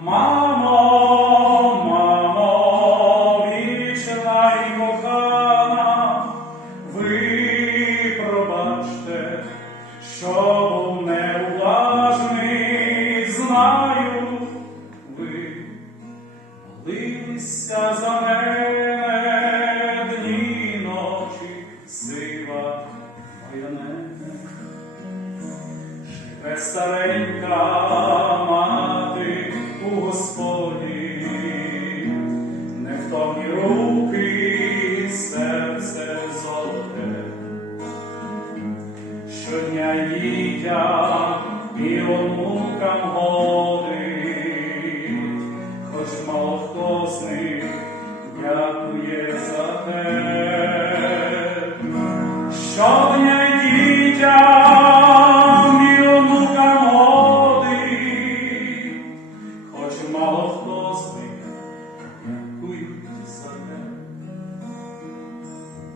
Мамо, мамо, вічна і кохана, ви пробачте, що неуважний, знаю, ви молилися за мене ночі, сива моя небо. Старенька Щодня їдя і онукам годить, хоч мало хто з них дякує за те. Щодня дітям і онукам годить, хоч мало хто з них